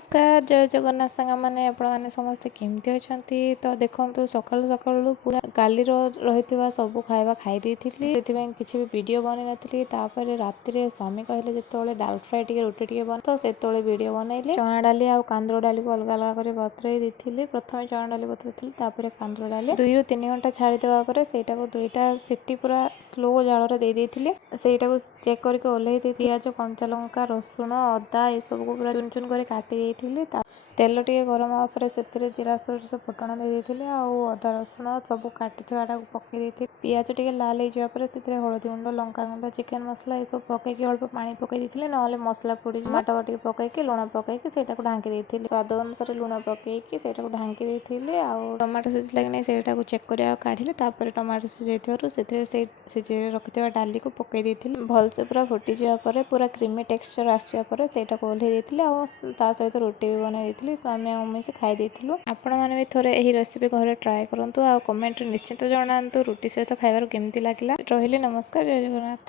नमस्कार जय जगन्नाथ सांग मैंने आपण समस्ते केमती अच्छा तो देखो सकालू सकालू पूरा काली रही सब खाଇବା खाई से किसी भी वीडियो बन नी राति स्वामी कहले जो डाल फ्राए टी रुटी टी बन तो से वीडियो बनइली चना डाली आ कांदर डाली को अलग अलग कर बतरे दी प्रथम चना डाली बतरी कांदर डाली 2 ରୁ 3 घंटा छाड़ीदेवा से दुईटा सीटी पूरा स्लो जाल देती से चेक करके ओल्लई पिज कंचा लंका रसुण अदा ये सब को पूरा चुन चुन कर काटी देइथिली तेल टिके गरम होगा से जीरा सोरिष फुटण देइथिली अदा रसुण सब काटी पकई देइथिली पियाज टिके लाल हो से हलदी गुंड लंका गुंड चिकेन मसला ये सब पकईकी अल्प पानी पकई देइथिली ना मसला पोड़ी टमाटो टिके पकईकी लुण पकईकी से ढांकी देइथिली स्वाद अनुसार लुण पकईकी से ढांकी देइथिली टमाटो सिझला कि नहीं से चेक कर काढ़ी टमाटो सिझाइथिबारु से सिझे रखिथिबा डाली को पकई देइथिली भलसे पूरा फुटी जावा पूरा क्रीमी टेक्सचर आसवा से ओल्लई देइथिली ता सहित रोटी भी बनई देइथिली स्वामी मम्मी से खाई देइथिलु आपण माने भी थोड़े एही रेसिपी घरे ट्राए करंतु आ कमेंट निश्चित जणांतु रोटी सहित खाइबार केमती लागिला रहिले नमस्कार जय जगन्नाथ।